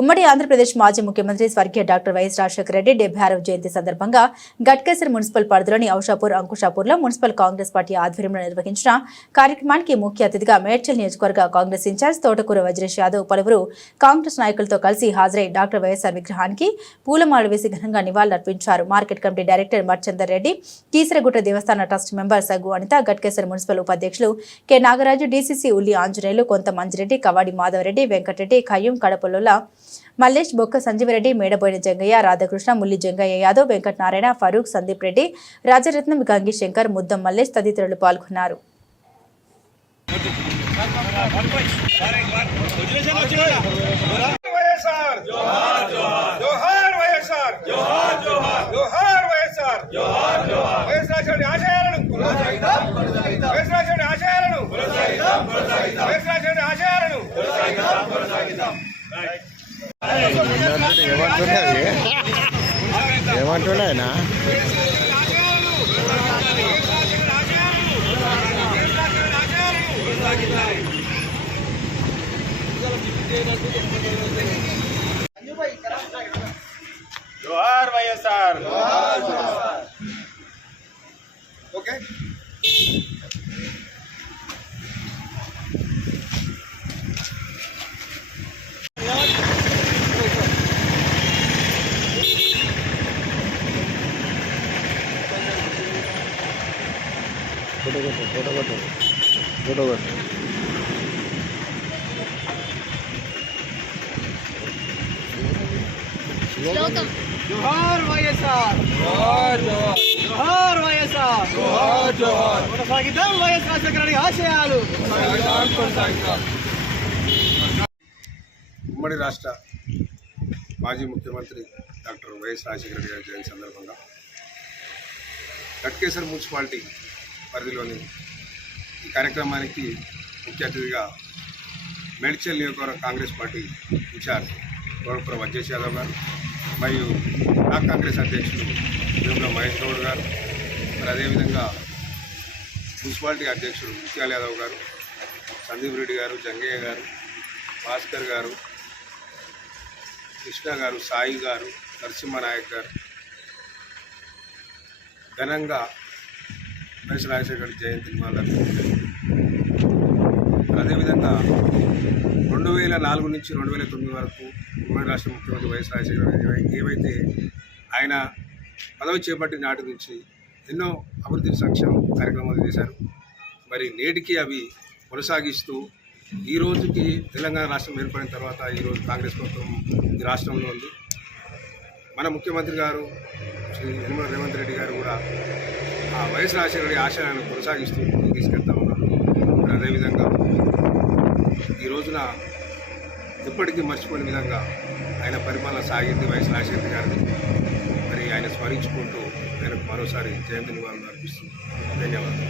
ఉమ్మడి ఆంధ్రప్రదేశ్ మాజీ ముఖ్యమంత్రి స్వర్గీయ డాక్టర్ వైఎస్ రాజశేఖర రెడ్డి 76వ జయంతి సందర్భంగా గట్కేసర్ మున్సిపల్ పరిధిలోని ఔషాపూర్ అంకుషాపూర్లో మున్సిపల్ కాంగ్రెస్ పార్టీ ఆధ్వర్యంలో నిర్వహించిన కార్యక్రమానికి ముఖ్య అతిథిగా మేడ్చల్ నియోజకవర్గ కాంగ్రెస్ ఇన్ఛార్జ్ తోటకూర వజ్రేష్ యాదవ్ పలువురు కాంగ్రెస్ నాయకులతో కలిసి హాజరై డాక్టర్ వైఎస్ఆర్ విగ్రహానికి పూలమాల వేసి ఘనంగా నివాళులర్పించారు. Market committee director Marchander Reddy, Keesaragutta దేవస్థాన trust member Sagu Anitha, Ghatkesar municipal ఉపాధ్యక్షులు కె నాగరాజు, డీసీసీ ఉల్లి ఆంజనేయులు, కొంత మంజిరెడ్డి, కవాడి మాధవరెడ్డి, వెంకటరెడ్డి, ఖయ్యం, కడపల్లుల మల్లేష్, బొక్క సంజీవరెడ్డి, మేడబోయిన జంగయ్య, రాధాకృష్ణ, ముల్లి జంగయ్య యాదవ్, వెంకటనారాయణ, ఫరూక్, సందీప్ రెడ్డి, రాజరత్నం, గంగి శంకర్, ముద్దం మల్లేష్ తదితరులు పాల్గొన్నారు. ఏమంటున్నాయనా జోహార్ వైఎస్ఆర్. ఓకే ఫోటో జోహార్ వైఎస్ఆర్, జోహార్ వైఎస్ఆర్, కొనసాగిద్దాం వైఎస్ రాజశేఖర రెడ్డి ఆశయాలు. ఉమ్మడి రాష్ట్ర మాజీ ముఖ్యమంత్రి డాక్టర్ వైఎస్ రాజశేఖర రెడ్డి గారి జయంతి సందర్భంగా గట్కేసర్ మున్సిపాలిటీ పరిధిలోని ఈ కార్యక్రమానికి ముఖ్య అతిథిగా మేడ్చల్ నియోజకవర్గ కాంగ్రెస్ పార్టీ ఇన్ఛార్జ్ తోటకూర వజ్రేష్ యాదవ్ గారు మరియు బ్లాక్ కాంగ్రెస్ అధ్యక్షులు వేముల మహేష్ గౌడ్ గారు, మరి అదేవిధంగా మున్సిపాలిటీ అధ్యక్షుడు ముత్యాల యాదవ్ గారు, సందీప్ రెడ్డి గారు, జంగయ్య గారు, భాస్కర్ గారు, కృష్ణ గారు, సాయి గారు, నరసింహనాయక్ గారు ఘనంగా వైఎస్ రాజశేఖర జయంతిని నివాళులర్పించారు. అదేవిధంగా 2004 నుంచి 2009 వరకు ఉమ్మడి రాష్ట్ర ముఖ్యమంత్రి వైఎస్ రాజశేఖర ఏవైతే ఆయన పదవి చేపట్టిన నాటి నుంచి ఎన్నో అభివృద్ధి సంక్షేమ కార్యక్రమాలు చేశారు. మరి నేటికి అవి కొనసాగిస్తూ ఈ రోజుకి తెలంగాణ రాష్ట్రం ఏర్పడిన తర్వాత ఈరోజు కాంగ్రెస్ ప్రభుత్వం ఈ రాష్ట్రంలో ఉంది. మన ముఖ్యమంత్రి గారు శ్రీ యనమల రేవంత్ రెడ్డి గారు కూడా ఆ వైఎస్ రాజశేఖర రెడ్డి ఆశయాలను కొనసాగిస్తూ తీసుకెళ్తా ఉన్నారు. అదేవిధంగా ఈ రోజున ఎప్పటికీ మర్చిపోయిన విధంగా ఆయన పరిపాలన సాగింది వైఎస్ రాజశేఖర గారిని. మరి ఆయన స్మరించుకుంటూ ఆయనకు మరోసారి జయంతి నివాళులు అర్పిస్తుంది. ధన్యవాదాలు.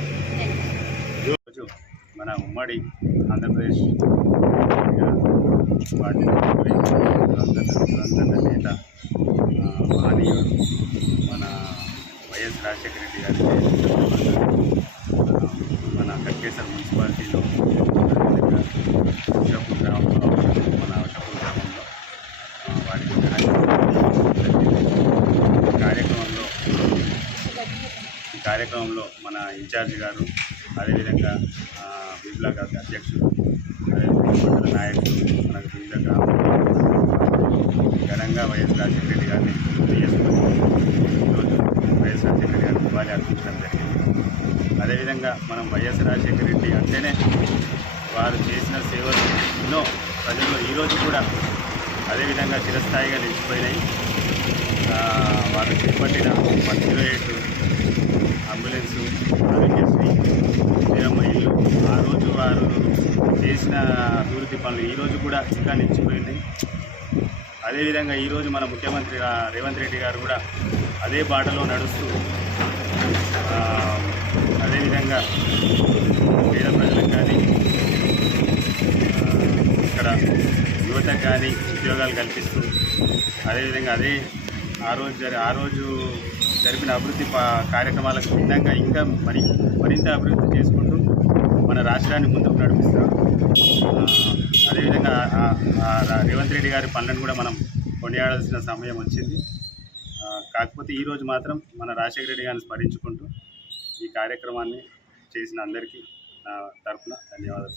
ఈరోజు మన ఉమ్మడి ఆంధ్రప్రదేశ్ పార్టీ నేత మానీయుడు మన వైఎస్ రాజశేఖర రెడ్డి గారి మన గట్కేసర్ మున్సిపాలిటీలో ఔషాపూర్ గ్రామంలో వారికి కార్యక్రమంలో మన ఇన్ఛార్జి గారు, అదేవిధంగా విప్లవ అధ్యక్షుడు, మండల నాయకులు, మనకు వివిధ గ్రామాల్లో ఘనంగా వైఎస్ రాజశేఖర రెడ్డి గారిని గుర్తు చేసుకొని ఈరోజు వైఎస్ రాజశేఖర రెడ్డి గారిని నివాళి అర్పించడం జరిగింది. అదేవిధంగా మనం వైఎస్ రాజశేఖర రెడ్డి అంటేనే వారు చేసిన సేవలు ఎన్నో ప్రజల్లో ఈరోజు కూడా అదేవిధంగా చిరస్థాయిగా నిలిచిపోయినాయి. వారు చేపట్టిన 108 అంబులెన్సు, ఆరోగ్యశ్రీ, వీరమ్మ ఇల్లు, ఆ రోజు వారు చేసిన అభివృద్ధి పనులు ఈరోజు కూడా ఇంకా నిలిచిపోయినాయి. అదేవిధంగా ఈరోజు మన ముఖ్యమంత్రి రేవంత్ రెడ్డి గారు కూడా అదే బాటలో నడుస్తూ అదేవిధంగా పేద ప్రజలకు కానీ ఇక్కడ యువతకు కానీ ఉద్యోగాలు కల్పిస్తూ అదేవిధంగా ఆ రోజు జరిపిన అభివృద్ధి కార్యక్రమాలకు భిన్నంగా ఇంకా మరింత అభివృద్ధి చేసుకుంటూ మన రాష్ట్రాన్ని ముందుకు నడిపిస్తారు. అదేవిధంగా రేవంత్ రెడ్డి గారి పనులను కూడా మనం కొనియాడాల్సిన సమయం వచ్చింది. కాకపోతే ఈరోజు మాత్రం మన రాజశేఖర రెడ్డి గారిని స్మరించుకుంటూ ఈ కార్యక్రమాన్ని చేసిన అందరికీ నా తరఫున ధన్యవాదాలు.